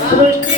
Thank you.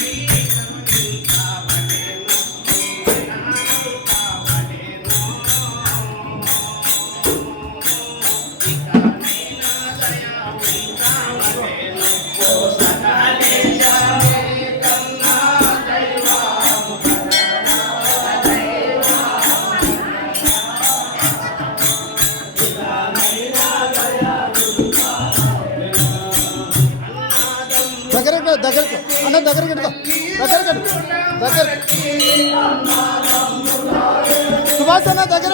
అన్న దగ్గర దగ్గర దగ్గర. సుభాష్ అన్న దగ్గర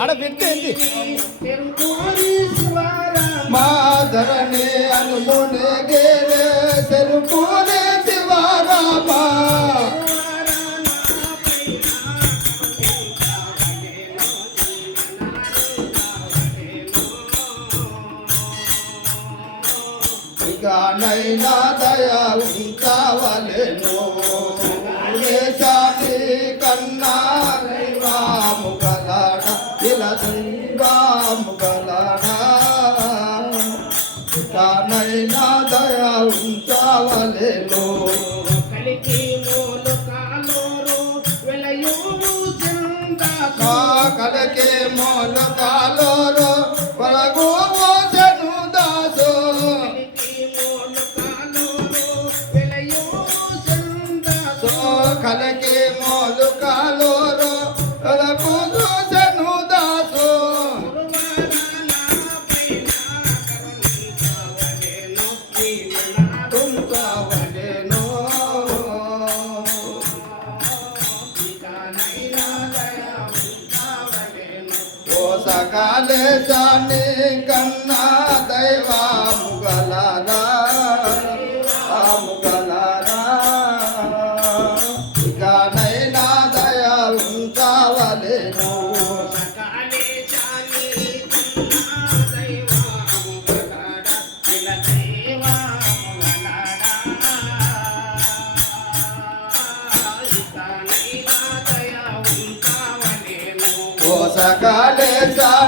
ఆడ పెట్టేది నైనా దయా ఉంచవలెను దేశాది కన్నా రాము కలడ ఇలా దుర్గాము కలడ నైనా దయా ఉంచవలెను కలకే మోలక సకాలేశాన్ని కన్నా దైవాము గలరా ఆము గలరా ఇక నైనా దయ ఉంచవలేను సకాలేశాని